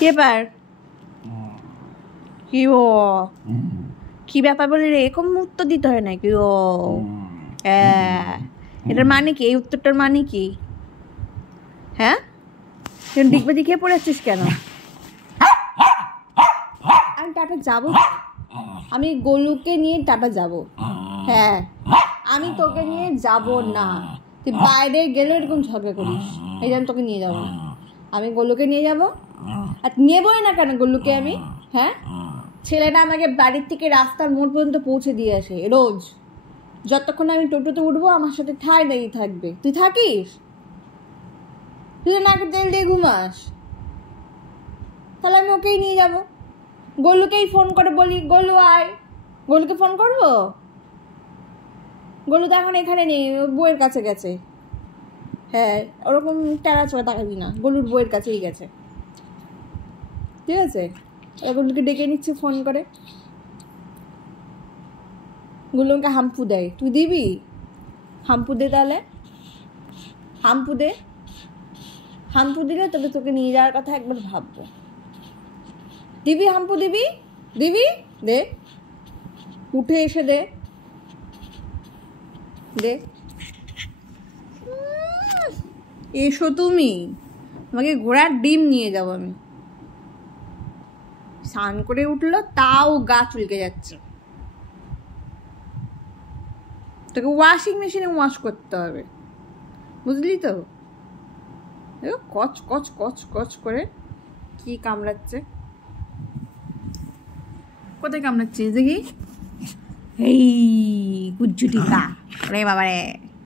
কে পার কি ও কি ব্যাপার বলে রে, এরকম উত্তর দিতে হয় নাকি? ও এটার মানে কি? এই উত্তরটার মানে কি? হ্যাঁ, ডিগবে দিকে পড়ে আছিস কেন? আমি টাটা যাবো, আমি গোলুকে নিয়ে টাটা যাব। হ্যাঁ, আমি তোকে নিয়ে যাব না। তুই বাইরে গেলে এরকম ঝগড়া করিস, এই জন্য তোকে নিয়ে যাবো না। আমি গোলুকে নিয়ে যাব, আর নেবই না কেন গোলুকে আমি? হ্যাঁ, ছেলেটা আমাকে বাড়ির থেকে রাস্তার মোড় পর্যন্ত পৌঁছে দিয়ে আসে রোজ। যতক্ষণ আমি টোটোতে উঠবো আমার সাথে ঠায় দাঁড়িয়ে থাকবে। তুই থাকিস? তুই তো নাকে তেল দিয়ে ঘুমাস। তাহলে আমি ওকেই নিয়ে যাব। গোলুকেই ফোন করে বলি, গোলু আয়। গোলুকে ফোন করবো? গোলু তো এখন এখানে নেই, বউয়ের কাছে গেছে। হ্যাঁ, ওরকম টেরা চড়া তাকাবি না, গোলুর বউয়ের কাছেই গেছে। ঠিক আছে, গোলুকে ডেকে নিচ্ছে ফোন করে। গোলুকে হাম্পু দেয়, তুই দিবি? হাম্পু দে তাহলে, হাম্পু দে। হাম্পু দিলে তবে তোকে নিয়ে যাওয়ার কথা একবার ভাববো। দিবি হাম্পু? দিবি? দিবি? দে, উঠে এসে দে, দে। এসো তুমি, তোমাকে ঘোড়ার ডিম নিয়ে যাবো আমি। স্নান করে উঠলো তাও গা চুলকে যাচ্ছে। তোকে ওয়াশিং মেশিনে ওয়াশ করতে হবে, বুঝলি তো? কচ কচ কচ কচ করে কি কামড়াচ্ছে। কোথায় কামড়াচ্ছে দেখি? এই গুজ্জুটিকা রে বাবা রে।